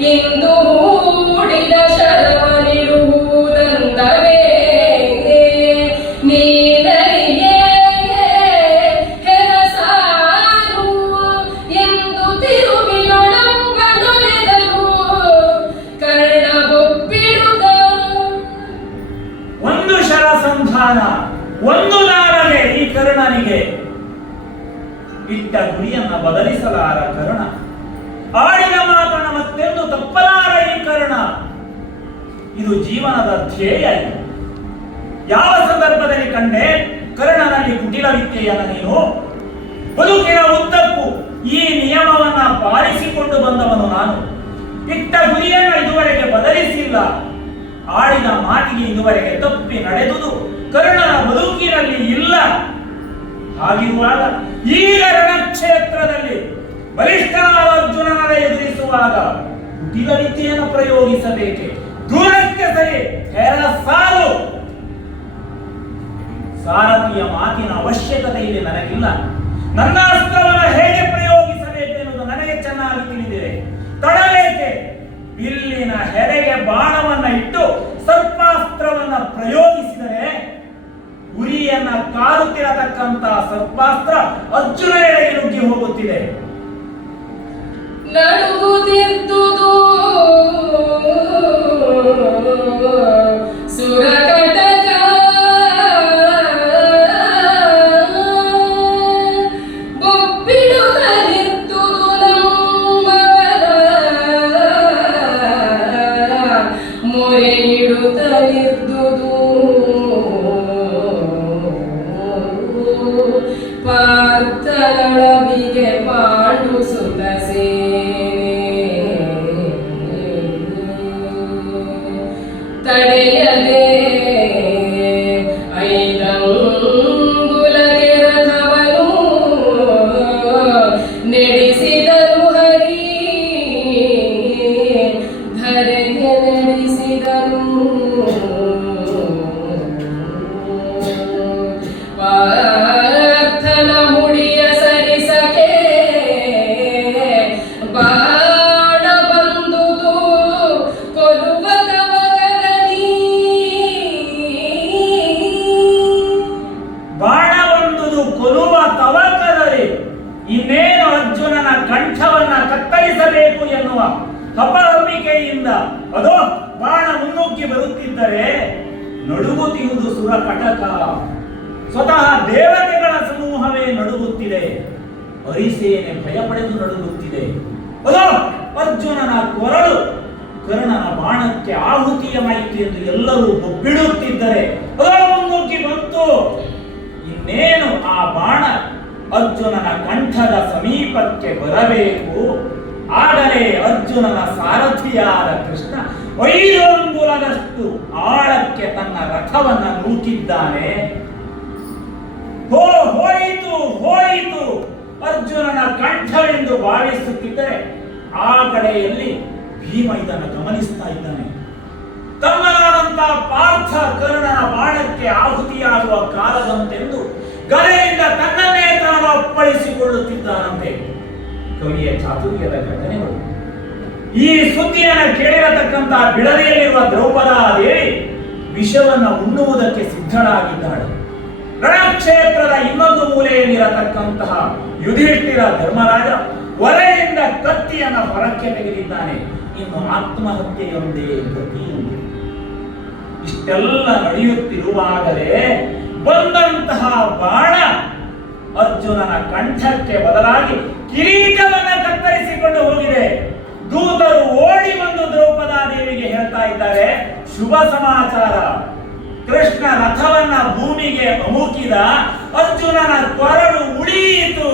ഹിന്ദു ಅನುಷ್ಠಾನ. ಒಂದು ದಾರಗೆ ಈ ಕರ್ಣನಿಗೆ. ಇಟ್ಟ ಗುರಿಯನ್ನ ಬದಲಿಸಲಾರ ಕರ್ಣ. ಆಡಿದ ಮಾತನ ಮತ್ತೆಂದು ತಪ್ಪಲಾರ ಈ ಕರ್ಣ. ಇದು ಜೀವನದ ಧ್ಯೇಯ. ಯಾವ ಸಂದರ್ಭದಲ್ಲಿ ಕಂಡೆ, ಕರ್ಣನಲ್ಲಿ ಕುಟಿಲ ವಿದ್ಯೆಯನ್ನು ನೀನು? ಬದುಕಿನ ಉದ್ದಕ್ಕೂ ಈ ನಿಯಮವನ್ನ ಪಾಲಿಸಿಕೊಂಡು ಬಂದವನು ನಾನು. ಇಟ್ಟ ಗುರಿಯನ್ನ ಇದುವರೆಗೆ ಬದಲಿಸಿಲ್ಲ. ಆಡಿದ ಮಾತಿಗೆ ಇದುವರೆಗೆ ತಪ್ಪಿ ನಡೆದುದು ಕರ್ಣನ ಬದುಕಿನಲ್ಲಿ ಇಲ್ಲ. ಹಾಗಿರುವಾಗ ಈಗ ರಣಕ್ಷೇತ್ರದಲ್ಲಿ ಬಲಿಷ್ಠನಾದ ಅರ್ಜುನನ ಎದುರಿಸುವಾಗ ರೀತಿಯನ್ನು ಪ್ರಯೋಗಿಸಬೇಕೆ? ದೂರಕ್ಕೆ ಸರಿ ಹೆರ ಸಾಲು. ಸಾರಥಿಯ ಮಾತಿನ ಅವಶ್ಯಕತೆ ಇಲ್ಲಿ ನನಗಿಲ್ಲ. ನನ್ನ ಅಸ್ತ್ರವನ್ನು ಹೇಗೆ ಪ್ರಯೋಗಿಸಬೇಕು ಎನ್ನುವುದು ನನಗೆ ಚೆನ್ನಾಗಿ ತಿಳಿದಿದೆ. ತಡಬೇಕೆ? ಬಿಲ್ಲಿನ ಹೆರೆಗೆ ಬಾಣವನ್ನ ಇಟ್ಟು ಸರ್ಪಾಸ್ತ್ರವನ್ನ ಪ್ರಯೋಗಿಸಿದರೆ ಗುರಿಯನ್ನ ಕಾಡುತ್ತಿರತಕ್ಕಂತಹ ಸರ್ಪಾಸ್ತ್ರ ಅರ್ಜುನ ಎಡೆಗೆ ನುಗ್ಗಿ ಹೋಗುತ್ತಿದೆ. படையதே ಅದೋ, ಬಾಣ ಮುನ್ನುಗ್ಗಿ ಬರುತ್ತಿದ್ದರೆ ನಡುಗುತ್ತಿರುವುದು ಸುರ ಕಟಕ. ಸ್ವತಃ ದೇವತೆಗಳ ಸಮೂಹವೇ ನಡುಗುತ್ತಿದೆ. ಹರಿಸೇನೆ ಭಯಪಡೆದು ನಡುಗುತ್ತಿದೆ. ಅದೋ, ಅರ್ಜುನನ ಕೊರಳು ಕರ್ಣನ ಬಾಣಕ್ಕೆ ಆಹುತಿಯವಾಯಿತು ಎಂದು ಎಲ್ಲರೂ ಬೊಬ್ಬಿಡುತ್ತಿದ್ದರೆ ಅದೋ ಮುನ್ನುಗ್ಗಿ ಬಂತು. ಇನ್ನೇನು ಆ ಬಾಣ ಅರ್ಜುನನ ಕಂಠದ ಸಮೀಪಕ್ಕೆ ಬರಬೇಕು. ಆಗಲೇ ಅರ್ಜುನನ ಸಾರಥಿಯಾದ ಕೃಷ್ಣ ಐದು ಅಂಗುಲದಷ್ಟು ಆಳಕ್ಕೆ ತನ್ನ ರಥವನ್ನ ನೂಕಿದ್ದಾನೆ ಹೋ, ಹೋಯಿತು ಹೋಯಿತು. ಅರ್ಜುನನ ಕಂಠವೆಂದು ಭಾವಿಸುತ್ತಿದ್ದರೆ ಆ ಕಡೆಯಲ್ಲಿ ಭೀಮ ಇದನ್ನು ಗಮನಿಸ್ತಾ ಇದ್ದಾನೆ. ತಮ್ಮನಾದಂತ ಪಾರ್ಥ ಕರ್ಣನ ಬಾಣಕ್ಕೆ ಆಹುತಿಯಾಗುವ ಕಾಲದಂತೆಂದು ಗಲೆಯಿಂದ ತನ್ನನ್ನೇ ತಾನು ಅಪ್ಪಳಿಸಿಕೊಳ್ಳುತ್ತಿದ್ದಾನಂತೆ. ಕವಿಯ ಚಾತುರ್ಯದ ಘಟನೆಗಳು. ಈ ಸುದ್ದಿಯನ್ನು ಕೇಳಿರತಕ್ಕಂತಹ ಬಿಡದಿಯಲ್ಲಿರುವ ದ್ರೌಪದಾದೇವಿ ವಿಷವನ್ನು ಉಣ್ಣುವುದಕ್ಕೆ ಸಿದ್ಧಳಾಗಿದ್ದಾಳೆ. ರಣಕ್ಷೇತ್ರದ ಇನ್ನೊಂದು ಮೂಲೆಯಲ್ಲಿರತಕ್ಕಂತಹ ಯುಧಿಷ್ಠಿರ ಧರ್ಮರಾಜ ಒಲೆಯಿಂದ ಕತ್ತಿಯನ್ನು ಹೊರಕ್ಕೆ ತೆಗೆದಿದ್ದಾನೆ. ಇನ್ನು ಆತ್ಮಹತ್ಯೆಯೊಂದೇ ಗತಿ ಇಷ್ಟೆಲ್ಲ ನಡೆಯುತ್ತಿರುವಾಗಲೇ ಬಂದಂತಹ ಬಾಣ ಅರ್ಜುನನ ಕಂಠಕ್ಕೆ ಬದಲಾಗಿ ಕಿರೀಟವನ್ನು ಕತ್ತರಿಸಿಕೊಂಡು ಹೋಗಿದೆ. ದೂತರು ಓಡಿ ಬಂದು ದ್ರೌಪದಾ ದೇವಿಗೆ ಹೇಳ್ತಾ ಇದ್ದಾರೆ, ಶುಭ ಸಮಾಚಾರ. ಕೃಷ್ಣ ರಥವನ್ನ ಭೂಮಿಗೆ ಅಮುಕಿದ, ಅರ್ಜುನನ ಕೊರಳು ಉಳಿಯಿತು